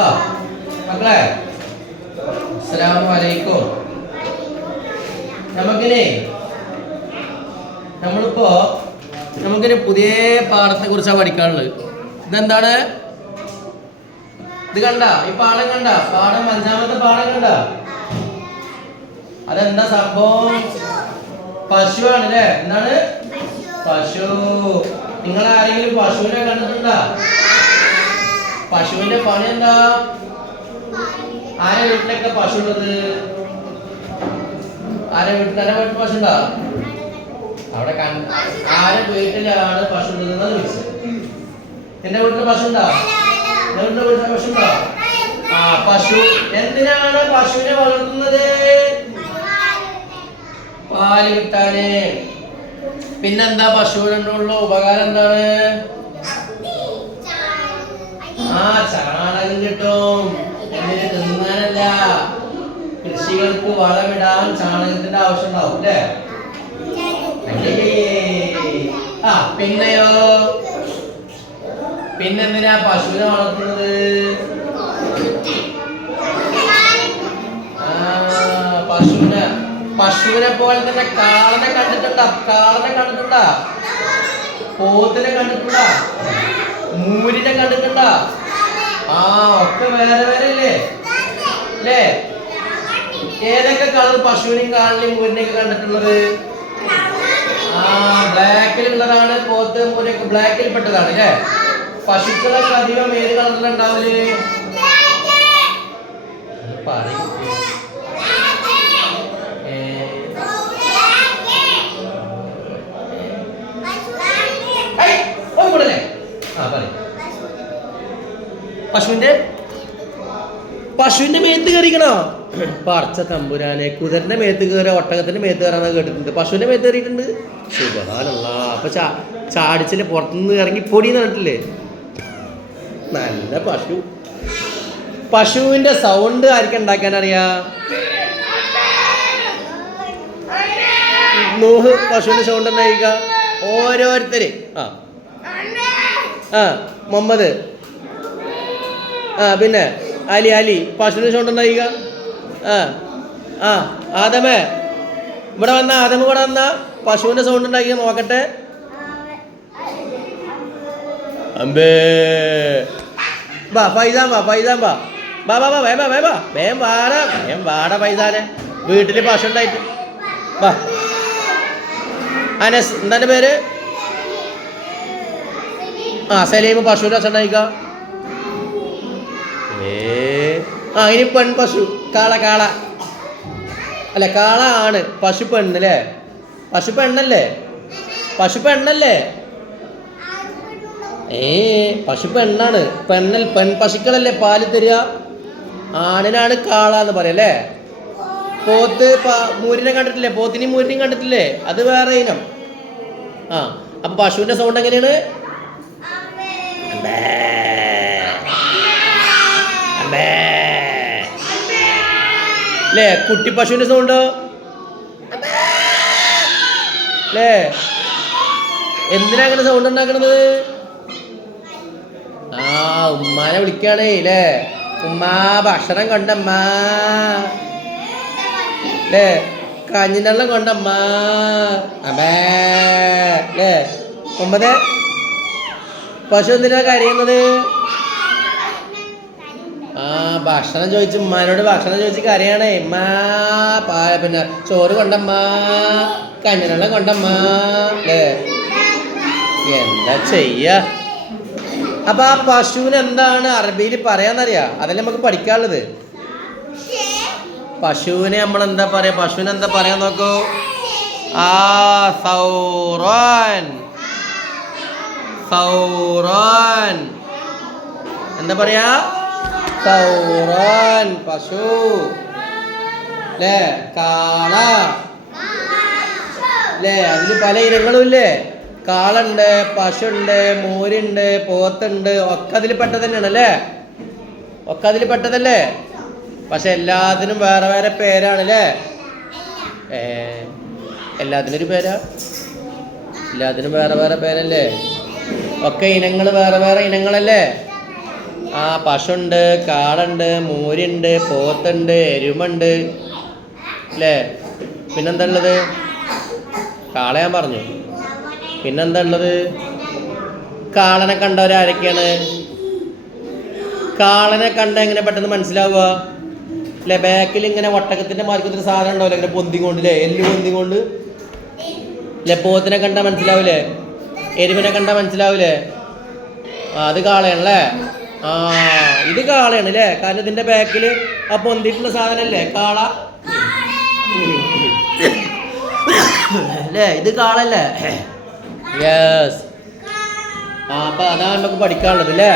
ആ മക്കളെ അസ്സലാമു അലൈക്കും നമുക്കിനെ നമ്മളിപ്പോ നമുക്കിനി പുതിയ പാഠത്തെ കുറിച്ചാണ് പഠിക്കാനുള്ളത്. ഇതെന്താണ്? ഇത് കണ്ട? ഈ പാഠം കണ്ട? പാഠം അഞ്ചാമത്തെ പാഠം കണ്ട? അതെന്താ സംഭവം? പശുവാണ് അല്ലേ എന്താണ്? പശു. നിങ്ങൾ ആരെങ്കിലും പശുവിനെ കണ്ടിട്ടുണ്ടോ? പശുവിന്റെ പണി എന്താ? ആരെ വീട്ടിലൊക്കെ പശു ഉള്ളത് ആരെ വീട്ടിൽ തന്നെ വീട്ടിൽ പശു ഉണ്ടാ അവിടെ ആരെ വീട്ടിലാണ് പശു ഉള്ളത് എന്നാണ് ചോദിച്ചത്. എന്റെ വീട്ടിൽ പശു ഉണ്ടാ എന്റെ വീട്ടിലെ പശു ഉണ്ടാ ആ പശു. എന്തിനാണ് പശുവിനെ വളർത്തുന്നത്? പാൽ കിട്ടാന്. പിന്നെന്താ പശുവിനുള്ള ഉപകാരം എന്താണ്? ആ ചാണകം കിട്ടും. എന്നിട്ട് തിന്നാനല്ല. കൃഷികൾക്ക് വളമിടാൻ ചാണകത്തിന്റെ ആവശ്യം ഉണ്ടാവും അല്ലേ? ആ പിന്നെയോ? പിന്നെന്തിനാ പശുവിനെ വളർത്തുന്നത്? പശുവിനെ പശുവിനെ പോലെ തന്നെ കാളനെ കണ്ടിട്ടുണ്ടാ? കാളനെ കണ്ടിട്ടുണ്ടാ? പോത്തിനെ കണ്ടിട്ടുണ്ടാ? മൂരിനെ കണ്ടിട്ടുണ്ടാ? ആ ഒക്കെ വേറെ വേറെ അല്ലേ അല്ലേ ഏതൊക്കെ കളർ പശുവിനെയും കാളിനെയും മൂരിനെയൊക്കെ കണ്ടിട്ടുള്ളത്? ആ ബ്ലാക്കിലുള്ളതാണ് പോത്ത് മൂരിയൊക്കെ ബ്ലാക്കിൽ പെട്ടതാണ് അല്ലേ? പശുക്കളൊക്കെ അധികം ഏത് കളറിലുണ്ടാവൽ? പറയും. പശുവിന്റെ? പശുവിന്റെ മേത്ത് കയറിക്കണോ? പറച്ച തമ്പുരാനെ കുതിരന്റെ മേത്ത് കയറി ഒട്ടകത്തിന്റെ മേത്ത് കയറാന്ന് കേട്ടിട്ടുണ്ട്. പശുവിന്റെ മേത്ത് കയറിയിട്ടുണ്ട്. സുഖാനുള്ള അപ്പൊ ചാ ചാടിച്ചിൽ പുറത്തുനിന്ന് ഇറങ്ങി പൊടി നട്ടില്ലേ നല്ല പശു. പശുവിന്റെ സൗണ്ട് ആർക്കും ഉണ്ടാക്കാൻ അറിയാ? നൂഹ് പശുവിന്റെ സൗണ്ട് ഉണ്ടായിക്ക ഓരോരുത്തര്. ആ. ആ മുഹമ്മദ്. പിന്നെ അലി അലി പശുവിന് ചോണ്ടുണ്ടായിക ആ ആ ആദമേ ഇവിടെ വന്ന ആദമ ഇവിടെ വന്ന പശുവിന്റെ സൗണ്ട് ഉണ്ടാക്കി നോക്കട്ടെ. അമ്പേ. വാ പൈസാൻ വാ പൈസാൻ വാ. വാ വാ വാ വേം വാ വേം വാ. വേം വാട വേം വാട പൈസാനെ വീട്ടിൽ പശു ഉണ്ടായിട്ട്. വാ. അനസ് എന്താ പേര്? ആ സലീം പശുവിന്റെ രസം ഉണ്ടായിക്ക ആ ഇനി പെൺ പശു. കാള കാള. അല്ല കാള ആണ് പശു പെണ്ണ് അല്ലേ? പശു പെണ്ണല്ലേ? പശു പെണ്ണല്ലേ? ഏ പശു പെണ്ണാണ്. പെണ്ണൽ പെൺ പശുക്കളല്ലേ പാൽ തരിക? ആണിനാണ് കാള എന്ന് പറയല്ലേ പോത്ത് മൂരിനെ കണ്ടിട്ടില്ലേ? പോത്തിനെയും മൂരിനെയും കണ്ടിട്ടില്ലേ? അത് വേറെ ഇനം. ആ അപ്പൊ പശുവിന്റെ സൗണ്ട് എങ്ങനെയാണ്? ല്ലേ കുട്ടി പശുവിന് സൗണ്ടോ. അല്ലേ? എന്തിനാ അങ്ങനെ സൗണ്ട് ഉണ്ടാക്കണത്? ആ ഉമ്മാനെ വിളിക്കാണേ അല്ലേ? ഉമ്മാ ഭക്ഷണം കൊണ്ടമ്മ. അല്ലേ? കഞ്ഞിനെല്ലാം കൊണ്ടമ്മ. അമ്മേ അല്ലേ? ഒമ്പത് പശു എന്തിനാ കരയുന്നത്? ആ ഭക്ഷണം ചോദിച്ച് ഉമ്മാനോട് ഭക്ഷണം ചോദിച്ച് കരയാണേ. മാ പാ പിന്നെ ചോറ് കൊണ്ടമ്മാ കഞ്ഞിനെല്ലാം കൊണ്ടമ്മാ എന്താ ചെയ്യ? അപ്പൊ ആ പശുവിന് എന്താണ് അറബിയിൽ പറയാന്നറിയാ? അതല്ലേ നമുക്ക് പഠിക്കാനുള്ളത്. പശുവിനെ നമ്മൾ എന്താ പറയാ? പശുവിന് എന്താ പറയാൻ നോക്കൂ? ആ സൗറാൻ. സൗറാൻ. എന്താ പറയാ? സൗറാൻ പശു. അല്ലേ കാള. അല്ലേ അതിൽ പല ഇനങ്ങളും ഇല്ലേ? കാളുണ്ട് പശുണ്ട് മോരുണ്ട് പോത്തുണ്ട്. ഒക്കെ അതിൽ പെട്ടത് തന്നെയാണ് അല്ലേ? ഒക്കെ അതിൽ പെട്ടതല്ലേ പക്ഷെ എല്ലാത്തിനും വേറെ വേറെ പേരാണ് അല്ലേ എല്ലാത്തിനും ഒരു പേരാ? എല്ലാത്തിനും വേറെ വേറെ പേരല്ലേ? ഒക്കെ ഇനങ്ങൾ വേറെ വേറെ ഇനങ്ങളല്ലേ? ആ പശുണ്ട് കാളുണ്ട് മൂരുണ്ട് പോത്തുണ്ട് എരുമുണ്ട്. അല്ലേ പിന്നെന്താ ഉള്ളത് കാള ഞാൻ പറഞ്ഞു. പിന്നെന്താ ഉള്ളത് കാളനെ കണ്ടവരാരൊക്കെയാണ് കാളനെ കണ്ട എങ്ങനെ പെട്ടെന്ന് മനസ്സിലാവുക? അല്ലെ ബാക്കിൽ ഇങ്ങനെ ഒട്ടകത്തിന്റെ മാർക്കത്തിന് സാധനം ഉണ്ടാവില്ല? ഇങ്ങനെ പൊന്തിക്കൊണ്ട് അല്ലേ എല്ല് പൊന്തിക്കൊണ്ട് അല്ലെ പോത്തിനെ കണ്ട മനസ്സിലാവില്ലേ എരുവിനെ കണ്ട മനസ്സിലാവില്ലേ അത് കാളയാണല്ലേ? ആ ഇത് കാളയാണ് അല്ലേ കാരണം ഇതിന്റെ ബാക്കിൽ ആ പൊന്തിട്ടുള്ള സാധനം അല്ലേ കാള. അല്ലേ? ഇത് കാളല്ലേ? യെസ് ആ അപ്പൊ അതാണ് നമുക്ക് പഠിക്കാനുള്ളത് അല്ലേ?